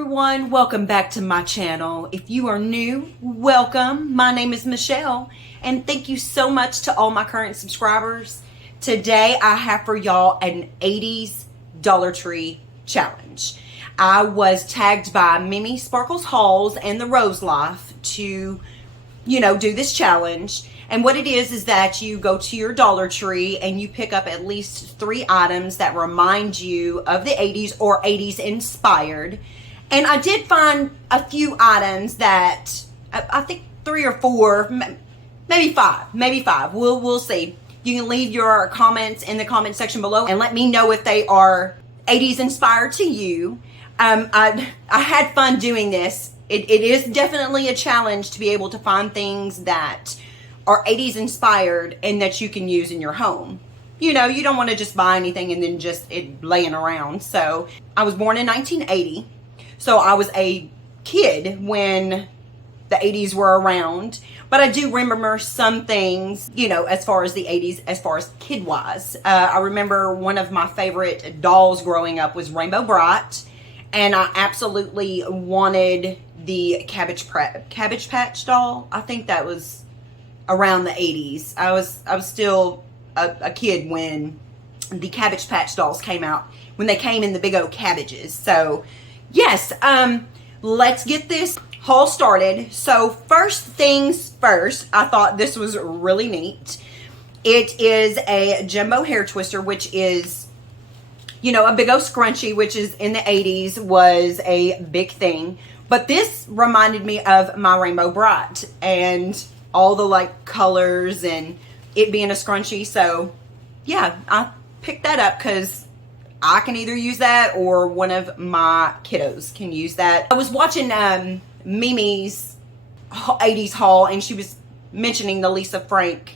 everyone, welcome back to my channel. If you are new, welcome. My name is Michelle and thank you so much to all my current subscribers. Today I have for y'all an 80s Dollar Tree challenge. I was tagged by Denise Hauls and TheRoseLife to, do this challenge. And what it is that you go to your Dollar Tree and you pick up at least 3 items that remind you of the 80s or 80s inspired. And I did find a few items that, I think 3 or 4, maybe 5. We'll see. You can leave your comments in the comment section below and let me know if they are 80s inspired to you. I had fun doing this. It is definitely a challenge to be able to find things that are 80s inspired and that you can use in your home. You don't want to just buy anything and then just it laying around. So I was born in 1980. So I was a kid when the 80s were around. But I do remember some things, as far as the 80s, as far as kid-wise. I remember one of my favorite dolls growing up was Rainbow Bright. And I absolutely wanted the Cabbage Patch doll. I think that was around the 80s. I was still a kid when the Cabbage Patch dolls came out, when they came in the big old cabbages. So yes, let's get this haul started. So first things first, I thought this was really neat. It is a jumbo hair twister, which is, a big old scrunchie, which is in the 80s was a big thing. But this reminded me of my Rainbow Bright and all the colors and it being a scrunchie. So yeah, I picked that up because I can either use that or one of my kiddos can use that. I was watching Mimi's 80s haul and she was mentioning the Lisa Frank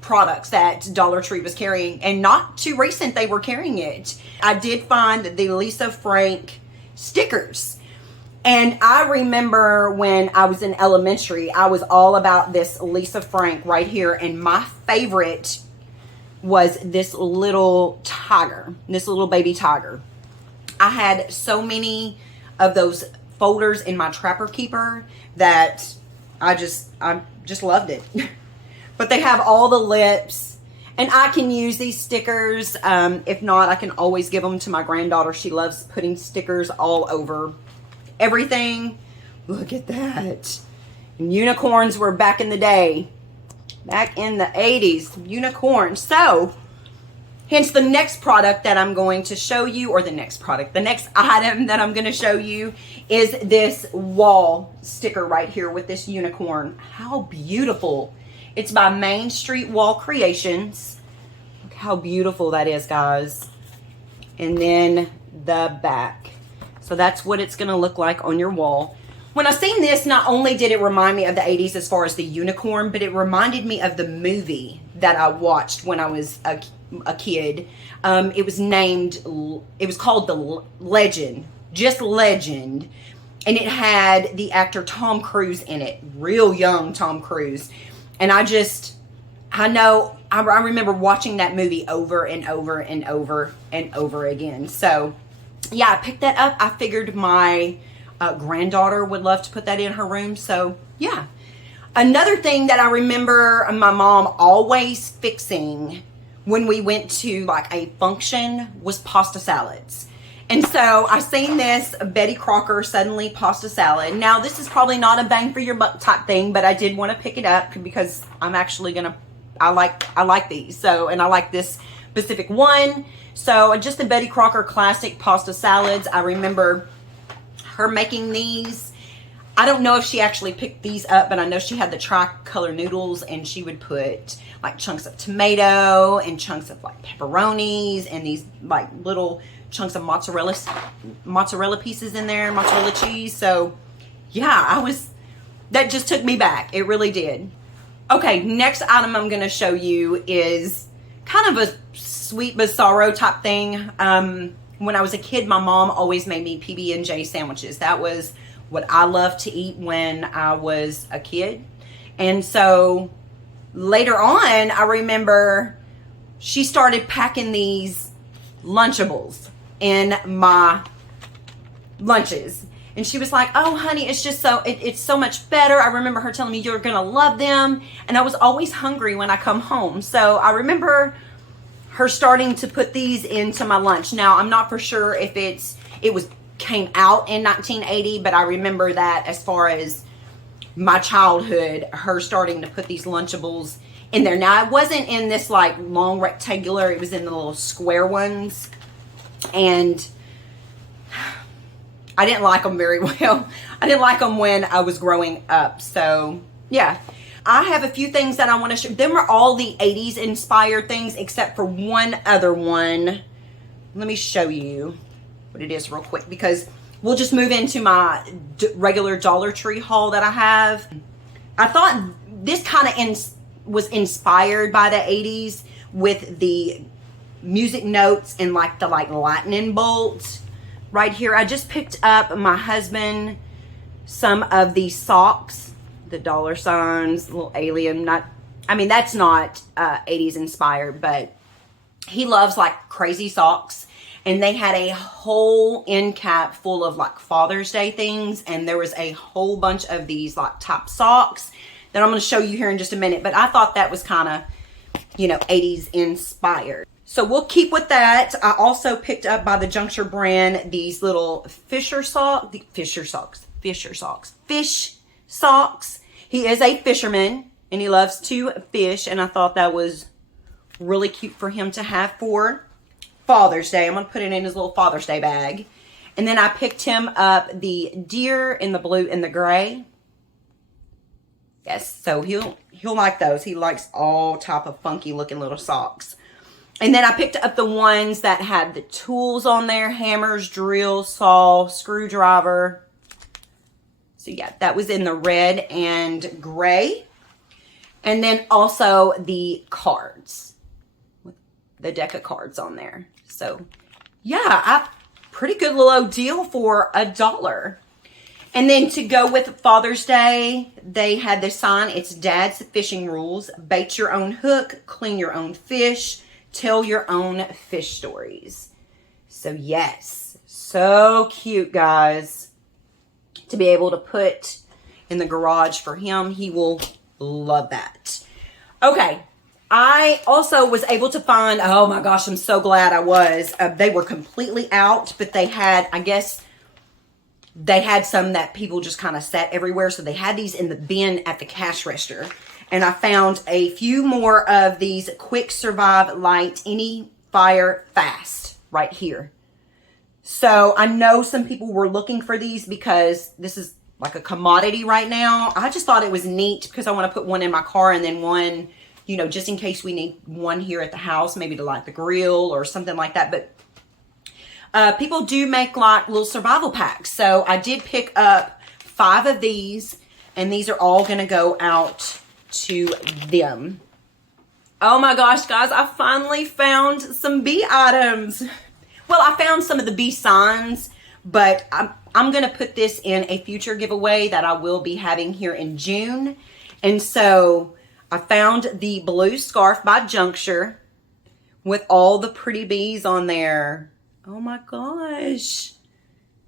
products that Dollar Tree was carrying, and not too recent they were carrying it. I did find the Lisa Frank stickers. And I remember when I was in elementary, I was all about this Lisa Frank right here. And my favorite was this little tiger, this little baby tiger. I had so many of those folders in my Trapper Keeper that I just loved it. But they have all the lips. And I can use these stickers. If not, I can always give them to my granddaughter. She loves putting stickers all over everything. Look at that. And unicorns were back in the day. Back in the 80s. Unicorns. So, hence the next product that I'm going to show you, or the next item that I'm going to show you is this wall sticker right here with this unicorn. How beautiful. It's by Main Street Wall Creations. Look how beautiful that is, guys. And then the back. So that's what it's going to look like on your wall. When I seen this, not only did it remind me of the 80s as far as the unicorn, but it reminded me of the movie that I watched when I was a kid. It was called The Legend. Just Legend. And it had the actor Tom Cruise in it. Real young Tom Cruise. And I remember watching that movie over and over and over and over again. So yeah, I picked that up. I figured my granddaughter would love to put that in her room. So yeah. Another thing that I remember my mom always fixing when we went to a function was pasta salads. And so I seen this Betty Crocker Suddenly Pasta Salad. Now this is probably not a bang for your buck type thing, but I did want to pick it up because I'm actually I like these. So, and I like this specific one. So just the Betty Crocker classic pasta salads. I remember her making these. I don't know if she actually picked these up, but I know she had the tricolor noodles and she would put chunks of tomato and chunks of pepperonis and these little chunks of mozzarella pieces in there, mozzarella cheese. So yeah, that just took me back. It really did. Okay, next item I'm going to show you is kind of a sweet bizarro type thing. When I was a kid, my mom always made me PB&J sandwiches. That was what I loved to eat when I was a kid. And so later on, I remember she started packing these Lunchables in my lunches. And she was like, oh, honey, it's just it's so much better. I remember her telling me you're going to love them. And I was always hungry when I come home. So I remember her starting to put these into my lunch. Now, I'm not for sure if came out in 1980, but I remember that as far as my childhood, her starting to put these Lunchables in there. Now, it wasn't in this like long rectangular. It was in the little square ones. And I didn't like them very well. I didn't like them when I was growing up. So, yeah. I have a few things that I want to show. Them are all the 80s inspired things except for one other one. Let me show you what it is real quick because we'll just move into my regular Dollar Tree haul that I have. I thought this kind of was inspired by the 80s with the music notes and like the lightning bolts. Right here, I just picked up my husband some of these socks, the dollar signs, little alien. That's not 80s inspired, but he loves like crazy socks. And they had a whole end cap full of like Father's Day things. And there was a whole bunch of these like top socks that I'm going to show you here in just a minute. But I thought that was kind of, 80s inspired. So we'll keep with that. I also picked up by the Juncture brand these little fish socks. He is a fisherman and he loves to fish, and I thought that was really cute for him to have for Father's Day. I'm going to put it in his little Father's Day bag. And then I picked him up the deer in the blue and the gray. Yes, so he'll like those. He likes all type of funky looking little socks. And then I picked up the ones that had the tools on there, hammers, drill, saw, screwdriver. So yeah, that was in the red and gray. And then also the cards, with the deck of cards on there. So yeah, pretty good little deal for $1. And then to go with Father's Day, they had this sign. It's Dad's Fishing Rules. Bait your own hook, clean your own fish, tell your own fish stories. So yes, so cute, guys, to be able to put in the garage for him. He will love that. Okay, I also was able to find, oh my gosh, I'm so glad I was. They were completely out, but they had, I guess, they had some that people just kind of set everywhere. So they had these in the bin at the cash register. And I found a few more of these Quick Survive Light Any Fire Fast right here. So I know some people were looking for these because this is like a commodity right now. I just thought it was neat because I want to put one in my car and then one, just in case we need one here at the house, maybe to light the grill or something like that. But people do make like little survival packs. So I did pick up 5 of these, and these are all going to go out to them. Oh my gosh, guys, I finally found some bee items. Well, I found some of the bee signs, but I'm going to put this in a future giveaway that I will be having here in June. And so I found the blue scarf by Juncture with all the pretty bees on there. Oh my gosh.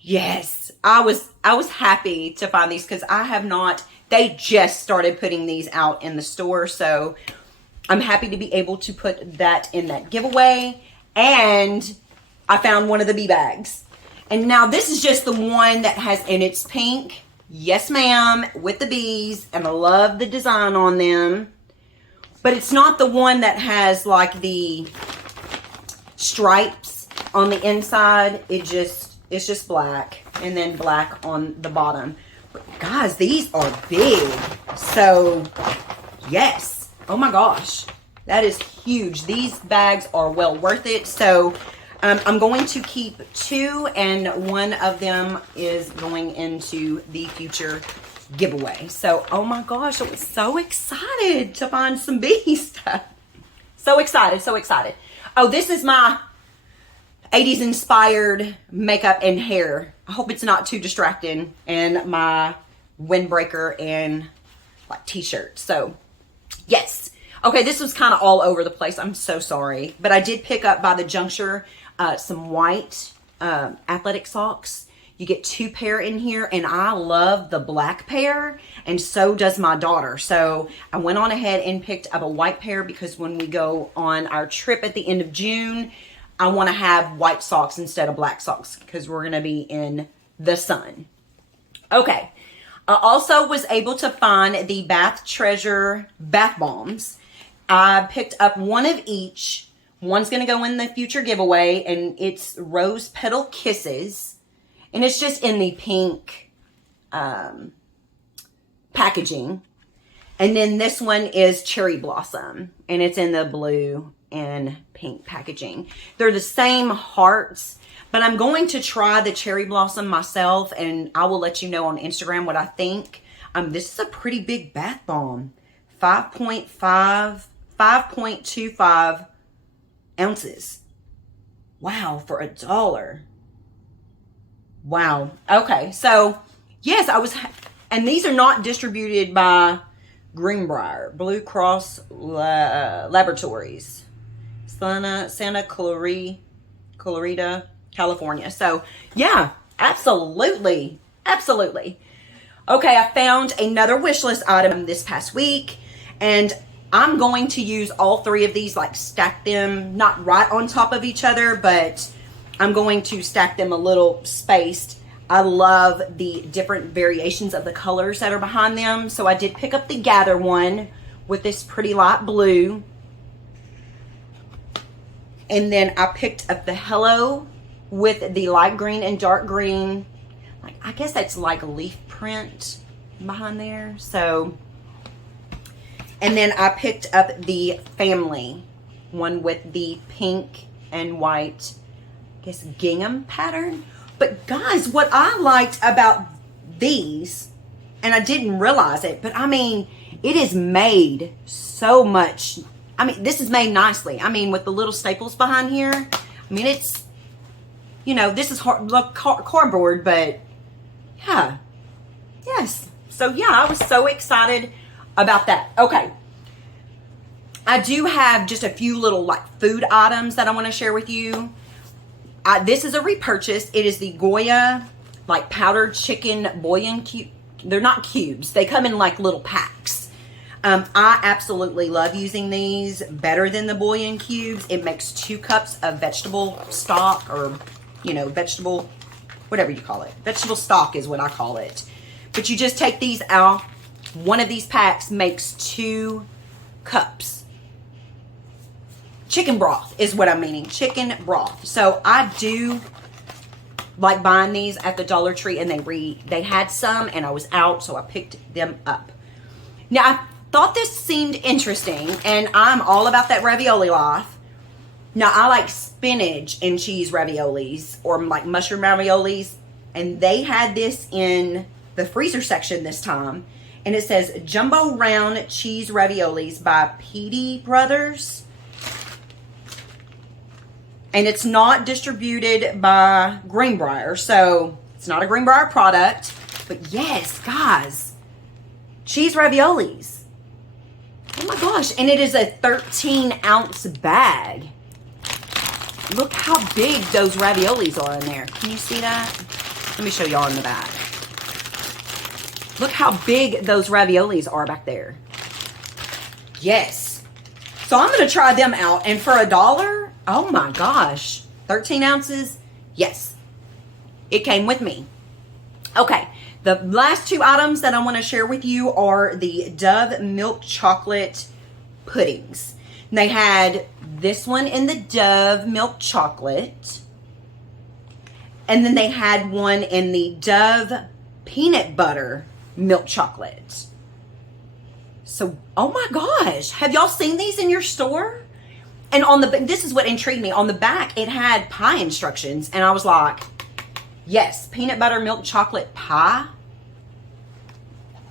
Yes, I was happy to find these because I have not. They just started putting these out in the store, so I'm happy to be able to put that in that giveaway. And I found one of the bee bags. And now this is just the one that has, and it's pink. Yes, ma'am, with the bees, and I love the design on them. But it's not the one that has like the stripes on the inside. It's just black, and then black on the bottom. But guys, these are big. So yes, oh my gosh, that is huge. These bags are well worth it. So I'm going to keep 2, and one of them is going into the future giveaway. So oh my gosh, I was so excited to find some bee stuff. So excited. Oh, this is my 80s inspired makeup and hair. I hope it's not too distracting. And my windbreaker and like t-shirt. So yes. Okay, this was kind of all over the place. I'm so sorry. But I did pick up by the Juncture some white athletic socks. You get 2 pair in here, and I love the black pair, and so does my daughter. So I went on ahead and picked up a white pair because when we go on our trip at the end of June, I want to have white socks instead of black socks because we're going to be in the sun. Okay. I also was able to find the Bath Treasure bath bombs. I picked up one of each. One's going to go in the future giveaway, and it's Rose Petal Kisses. And it's just in the pink packaging. And then this one is Cherry Blossom. And it's in the blue and pink packaging. They're the same hearts. But I'm going to try the Cherry Blossom myself. And I will let you know on Instagram what I think. This is a pretty big bath bomb. 5.25 ounces. Wow, for $1. Wow. Okay. So, yes, and these are not distributed by Greenbrier, Blue Cross Laboratories, Santa Clarita, California. So, yeah, absolutely. Absolutely. Okay, I found another wish list item this past week, and I'm going to use all 3 of these, like stack them, not right on top of each other, but I'm going to stack them a little spaced. I love the different variations of the colors that are behind them. So I did pick up the Gather one with this pretty light blue. And then I picked up the Hello with the light green and dark green. Like, I guess that's like a leaf print behind there. So, and then I picked up the Family one with the pink and white, I guess, gingham pattern. But guys, what I liked about these, and I didn't realize it, but I mean, it is made so much. I mean, this is made nicely. I mean, with the little staples behind here. I mean, it's, you know, this is hard, look, cardboard, but yeah. Yes. So yeah, I was so excited about that. Okay. I do have just a few little like food items that I want to share with you. This is a repurchase. It is the Goya like powdered chicken bouillon cube. They're not cubes. They come in like little packs. I absolutely love using these better than the bouillon cubes. It makes 2 cups of vegetable stock, or, you know, vegetable, whatever you call it. Vegetable stock is what I call it. But you just take these out. One of these packs makes 2 cups. Chicken broth is what I'm meaning. Chicken broth. So I do like buying these at the Dollar Tree, and they had some and I was out, so I picked them up. Now, I thought this seemed interesting, and I'm all about that ravioli life. Now, I like spinach and cheese raviolis, or like mushroom raviolis, and they had this in the freezer section this time, and it says Jumbo Round Cheese Raviolis by Petey Brothers. And it's not distributed by Greenbrier, so it's not a Greenbrier product. But yes, guys, cheese raviolis. Oh my gosh, and it is a 13-ounce bag. Look how big those raviolis are in there. Can you see that? Let me show y'all in the back. Look how big those raviolis are back there. Yes. So I'm going to try them out, and for $1, oh my gosh, 13 ounces? Yes, it came with me. Okay, the last 2 items that I want to share with you are the Dove Milk Chocolate Puddings. And they had this one in the Dove Milk Chocolate. And then they had one in the Dove Peanut Butter Milk Chocolate. So, oh my gosh, have y'all seen these in your store? And on the, this is what intrigued me. On the back, it had pie instructions. And I was like, yes, peanut butter milk chocolate pie.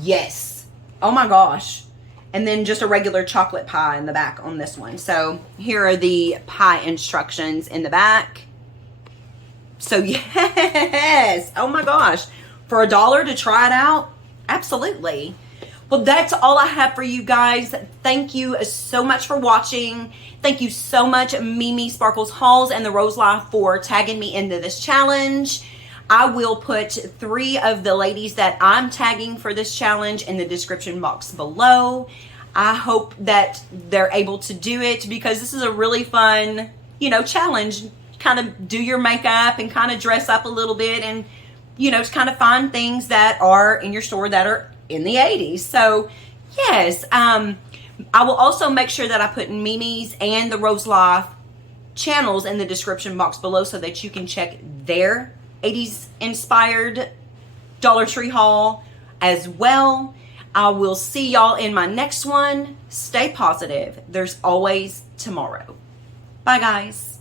Yes. Oh my gosh. And then just a regular chocolate pie in the back on this one. So here are the pie instructions in the back. So yes. Oh my gosh. For $1 to try it out? Absolutely. Well, that's all I have for you guys. Thank you so much for watching. Thank you so much, Mimi Sparkles Hauls and The Rose Life, for tagging me into this challenge. I will put 3 of the ladies that I'm tagging for this challenge in the description box below. I hope that they're able to do it because this is a really fun, challenge. Kind of do your makeup and kind of dress up a little bit and, to kind of find things that are in your store that are in the 80s. So, yes, I will also make sure that I put Mimi's and the Rose Life channels in the description box below so that you can check their 80s inspired Dollar Tree haul as well. I will see y'all in my next one. Stay positive. There's always tomorrow. Bye, guys.